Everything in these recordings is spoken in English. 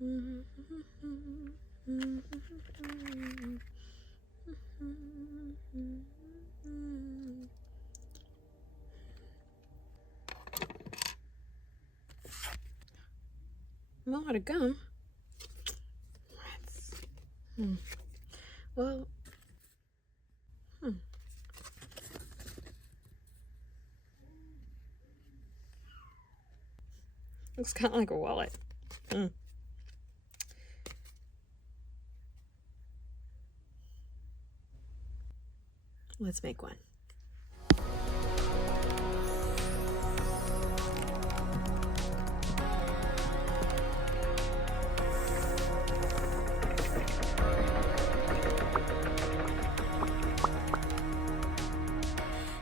A lot of gum. Well, looks kind of like a wallet. Let's make one.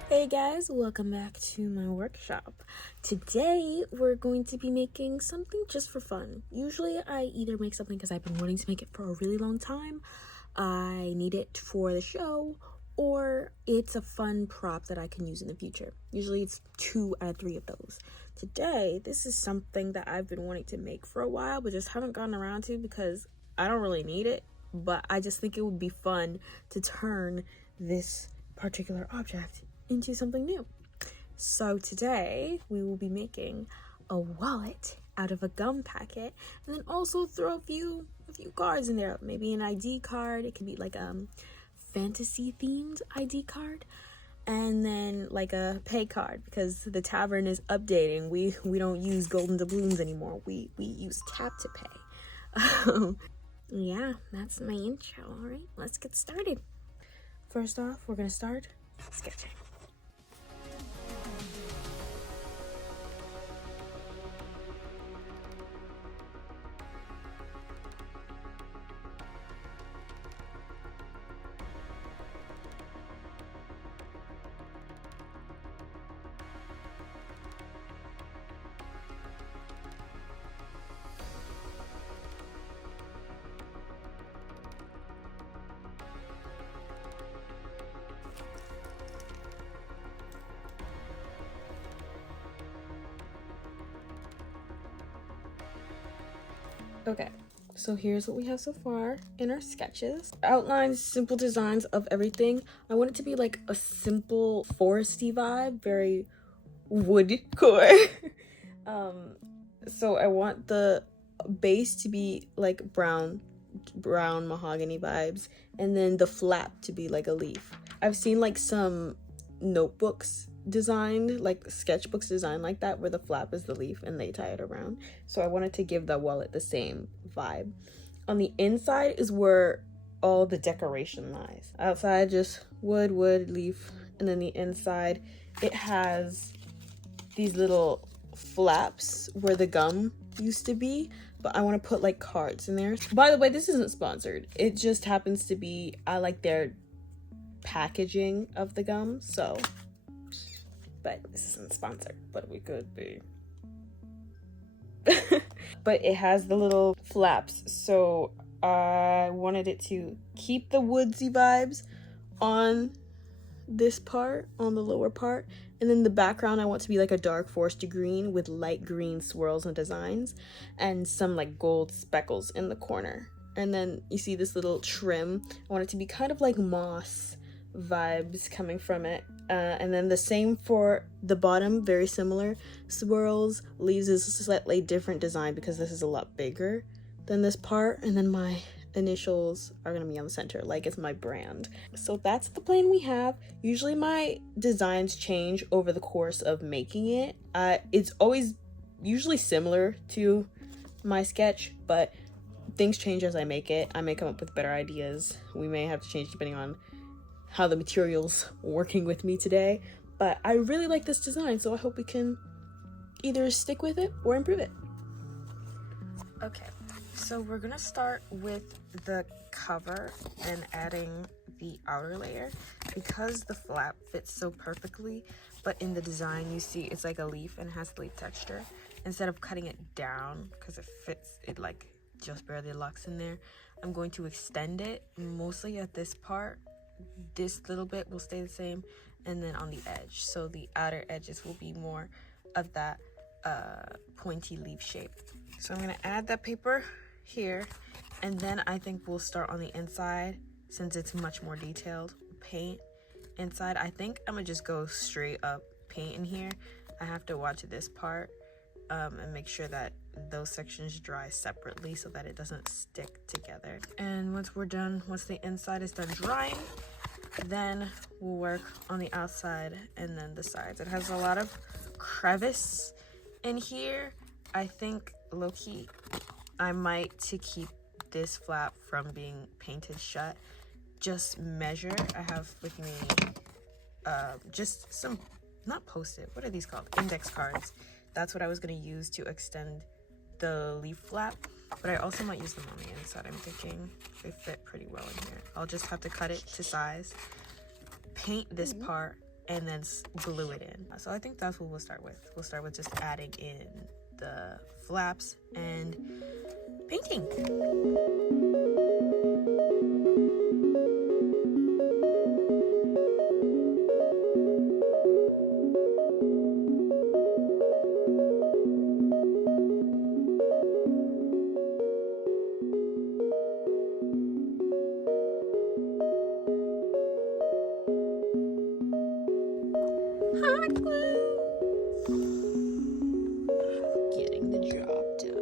Hey guys, welcome back to my workshop. Today we're going to be making something just for fun. Usually I either make something because I've been wanting to make it for a really long time, I need it for the show, or it's a fun prop that I can use in the future. Usually it's 2 out of 3 of those. Today, this is something that I've been wanting to make for a while, but just haven't gotten around to because I don't really need it, but I just think it would be fun to turn this particular object into something new. So today we will be making a wallet out of a gum packet, and then also throw a few cards in there. Maybe an ID card. It could be like fantasy themed ID card, and then like a pay card because the tavern is updating. We don't use golden doubloons anymore. We use tap to pay. Yeah, that's my intro. All right, let's get started. First off, we're gonna start sketching. Okay, so here's what we have so far in our sketches. Outlines, simple designs of everything. I want it to be like a simple foresty vibe, very woodcore. So I want the base to be like brown mahogany vibes, and then the flap to be like a leaf. I've seen like some notebooks designed, like sketchbooks designed like that, where the flap is the leaf and they tie it around. So I wanted to give the wallet the same vibe. On the inside is where all the decoration lies. Outside just wood, leaf, and then the inside it has these little flaps where the gum used to be, but I want to put like cards in there. By the way, this isn't sponsored. It just happens to be, I like their packaging of the gum, so, but this isn't sponsored, but we could be. But it has the little flaps, so I wanted it to keep the woodsy vibes on this part, on the lower part, and then the background I want to be like a dark foresty green with light green swirls and designs and some like gold speckles in the corner. And then you see this little trim. I want it to be kind of like moss vibes coming from it, and then the same for the bottom, very similar swirls. Leaves is a slightly different design because this is a lot bigger than this part, and then my initials are gonna be on the center like it's my brand. So that's the plan we have. Usually my designs change over the course of making it. It's always usually similar to my sketch, but things change as I make it. I may come up with better ideas. We may have to change depending on how the material's working with me today, but I really like this design, so I hope we can either stick with it or improve it. Okay, so we're gonna start with the cover and adding the outer layer because the flap fits so perfectly, but in the design you see it's like a leaf and has leaf texture. Instead of cutting it down because it fits, it like just barely locks in there, I'm going to extend it mostly at this part. This little bit will stay the same, and then on the edge, so the outer edges will be more of that pointy leaf shape. So I'm gonna add that paper here, and then I think we'll start on the inside since it's much more detailed. Paint inside. I think I'm gonna just go straight up paint in here. I have to watch this part and make sure that those sections dry separately so that it doesn't stick together. And once we're done, once the inside is done drying, then we'll work on the outside and then the sides. It has a lot of crevice in here. I think low-key I might, to keep this flap from being painted shut, just measure. I have with me just some, not post-it, what are these called? Index cards. That's what I was gonna use to extend the leaf flap, but I also might use them on the inside. I'm thinking they fit pretty well in here. I'll just have to cut it to size, paint this part, and then glue it in. So I think that's what we'll start with. We'll start with just adding in the flaps and painting. Hot glue. Getting the job done.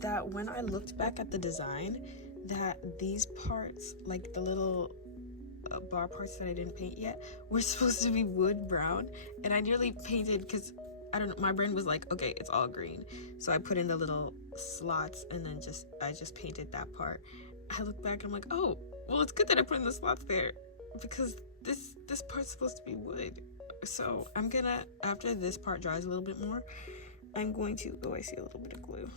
That when I looked back at the design, that these parts, like the little bar parts that I didn't paint yet, were supposed to be wood brown, and I nearly painted, because I don't know, my brain was like, okay, it's all green, so I put in the little slots and then I just painted that part. I look back, I'm like, oh well, it's good that I put in the slots there, because this part's supposed to be wood. So I'm gonna, after this part dries a little bit more, I'm going to, oh, I see a little bit of glue.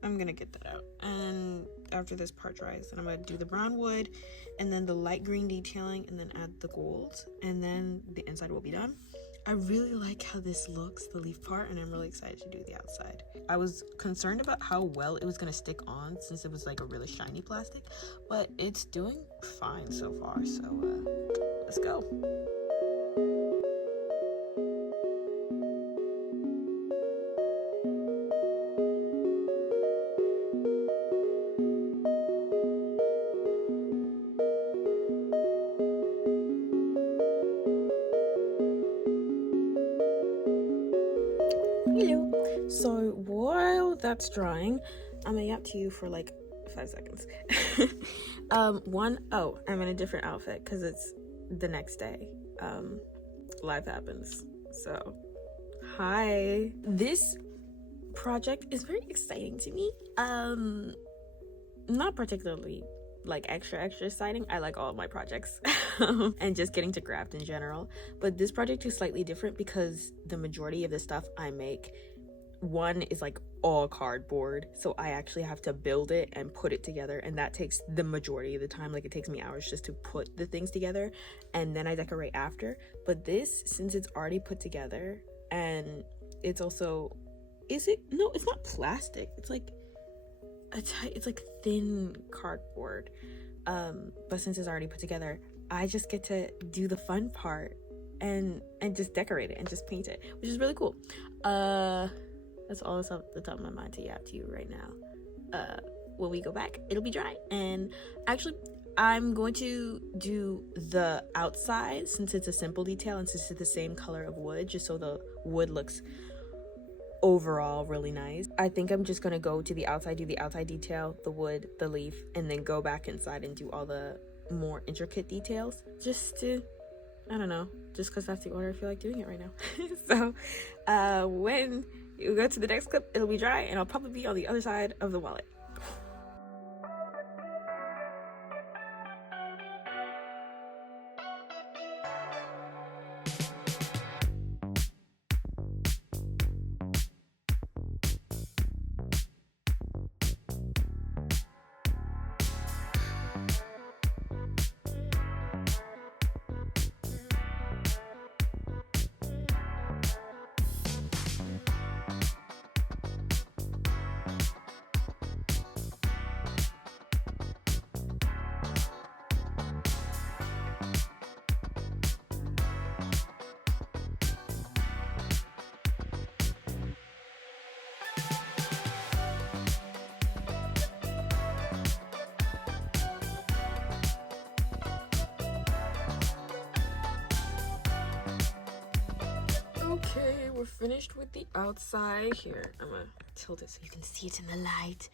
I'm gonna get that out, and after this part dries, then I'm gonna do the brown wood and then the light green detailing and then add the gold, and then the inside will be done. I really like how this looks, the leaf part, and I'm really excited to do the outside. I was concerned about how well it was gonna stick on since it was like a really shiny plastic, but it's doing fine so far, so let's go. Hello. So while that's drying, I'm gonna yap to you for like 5 seconds. I'm in a different outfit because it's the next day. Life happens. So, hi. This project is very exciting to me. Not particularly like extra exciting. I like all of my projects and just getting to craft in general, but this project is slightly different because the majority of the stuff I make, one is like all cardboard, so I actually have to build it and put it together, and that takes the majority of the time. Like, it takes me hours just to put the things together, and then I decorate after. But this, since it's already put together, and it's also, it's not plastic, it's like it's like thin cardboard, but since it's already put together, I just get to do the fun part and just decorate it and just paint it, which is really cool. That's all that's off the top of my mind to yap to you right now. When we go back, it'll be dry, and actually I'm going to do the outside since it's a simple detail and since it's the same color of wood, just so the wood looks overall really nice. I think I'm just gonna go to the outside, do the outside detail, the wood, the leaf, and then go back inside and do all the more intricate details, just to, I don't know, just because that's the order I feel like doing it right now. So when you go to the next clip, it'll be dry and I'll probably be on the other side of the wallet. Okay, we're finished with the outside. Here, I'm gonna tilt it so you can see it in the light.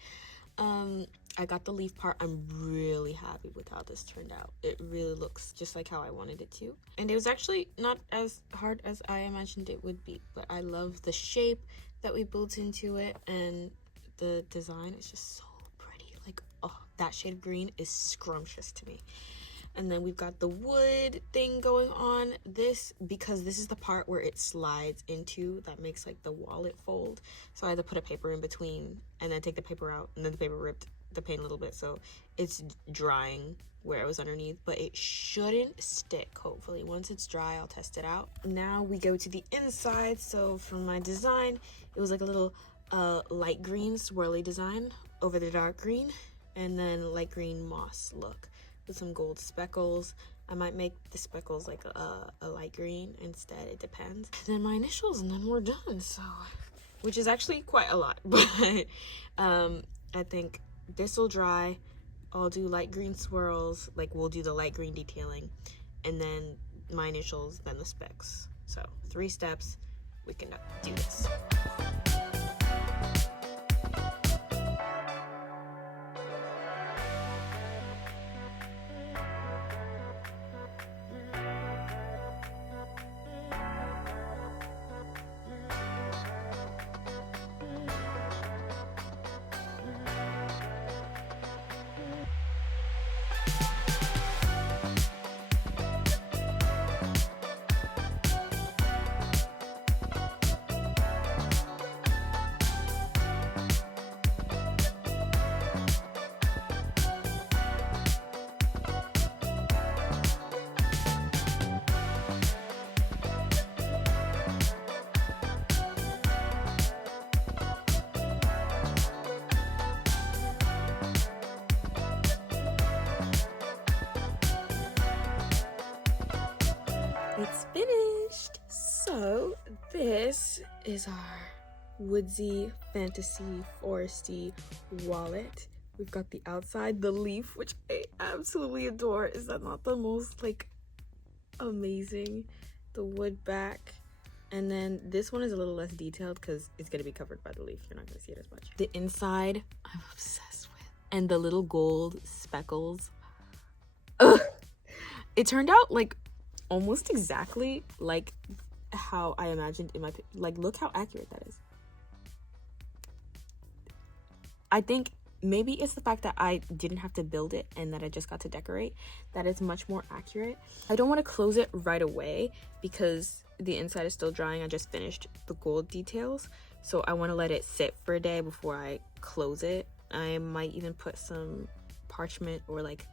I got the leaf part. I'm really happy with how this turned out. It really looks just like how I wanted it to. And it was actually not as hard as I imagined it would be, but I love the shape that we built into it, and the design is just so pretty. Like, oh, that shade of green is scrumptious to me. And then we've got the wood thing going on. Because this is the part where it slides into, that makes like the wallet fold. So I had to put a paper in between and then take the paper out, and then the paper ripped the paint a little bit, so it's drying where it was underneath, but it shouldn't stick. Hopefully once it's dry, I'll test it out. Now we go to the inside. So for my design, it was like a little light green swirly design over the dark green, and then light green moss look with some gold speckles. I might make the speckles like a light green instead, it depends. And then my initials, and then we're done. So, which is actually quite a lot, but I think this will dry. I'll do light green swirls, like we'll do the light green detailing, and then my initials, then the specks. So 3 steps, we can do this. It's finished. So this is our woodsy, fantasy, foresty wallet. We've got the outside, the leaf, which I absolutely adore. Is that not the most like amazing? The wood back. And then this one is a little less detailed because it's going to be covered by the leaf. You're not going to see it as much. The inside, I'm obsessed with. And the little gold speckles. Ugh. It turned out like almost exactly like how I imagined in my, like, look how accurate that is. I think maybe it's the fact that I didn't have to build it and that I just got to decorate that is much more accurate. I don't want to close it right away because the inside is still drying. I just finished the gold details, so I want to let it sit for a day before I close it. I might even put some parchment or like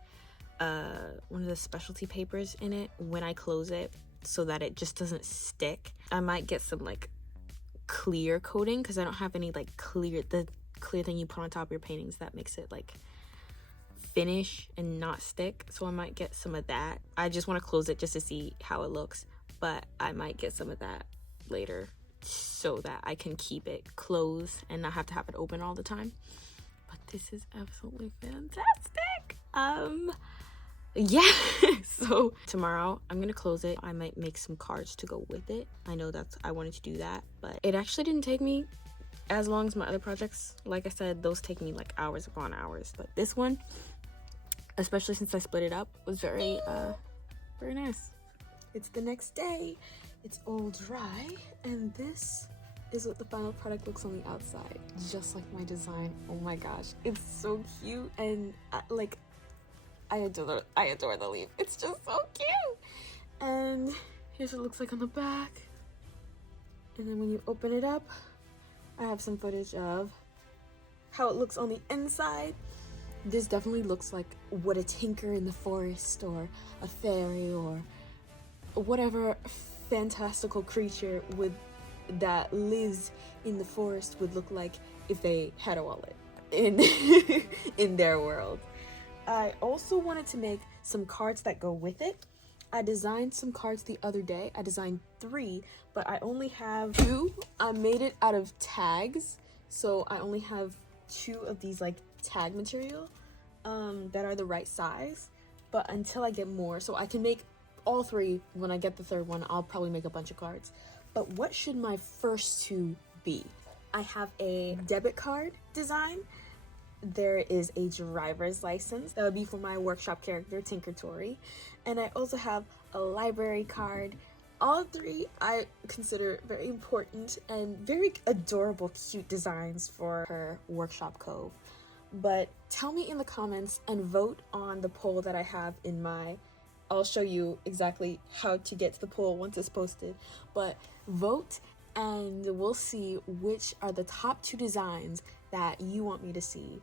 one of the specialty papers in it when I close it so that it just doesn't stick. I might get some like clear coating because I don't have any like clear thing you put on top of your paintings that makes it like finish and not stick. So I might get some of that. I just want to close it just to see how it looks, but I might get some of that later so that I can keep it closed and not have to have it open all the time. But this is absolutely fantastic. yeah. So tomorrow I'm gonna close it. I might make some cards to go with it. I know that's, I wanted to do that, but it actually didn't take me as long as my other projects. Like I said, those take me like hours upon hours, but this one, especially since I split it up, was very nice. It's the next day, it's all dry, and this is what the final product looks on the outside, just like my design. Oh my gosh, it's so cute, and like I adore the leaf. It's just so cute. And here's what it looks like on the back. And then when you open it up, I have some footage of how it looks on the inside. This definitely looks like what a tinker in the forest or a fairy or whatever fantastical creature that lives in the forest would look like if they had a wallet in in their world. I also wanted to make some cards that go with it. I designed some cards the other day. I designed 3, but I only have 2. I made it out of tags, so I only have 2 of these like tag material that are the right size. But until I get more, so I can make all 3. When I get the 3rd one, I'll probably make a bunch of cards. But what should my first 2 be? I have a debit card design. There is a driver's license that would be for my workshop character Tinker Tori, and I also have a library card. All 3 I consider very important and very adorable, cute designs for her workshop cove. But tell me in the comments and vote on the poll that I have in my, I'll show you exactly how to get to the poll once it's posted, but vote and we'll see which are the top 2 designs that you want me to see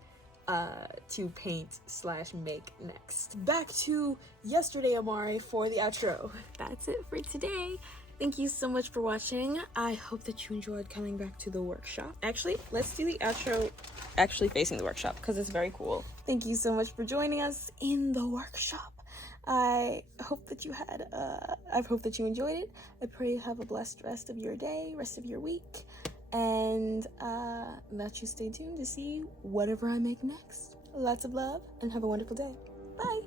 to paint / make next. Back to yesterday, Amari, for the outro. That's it for today. Thank you so much for watching. I hope that you enjoyed coming back to the workshop. Actually, let's do the outro actually facing the workshop because it's very cool. Thank you so much for joining us in the workshop. I hope that you enjoyed it. I pray you have a blessed rest of your day, rest of your week, and that you stay tuned to see whatever I make next. Lots of love and have a wonderful day. Bye.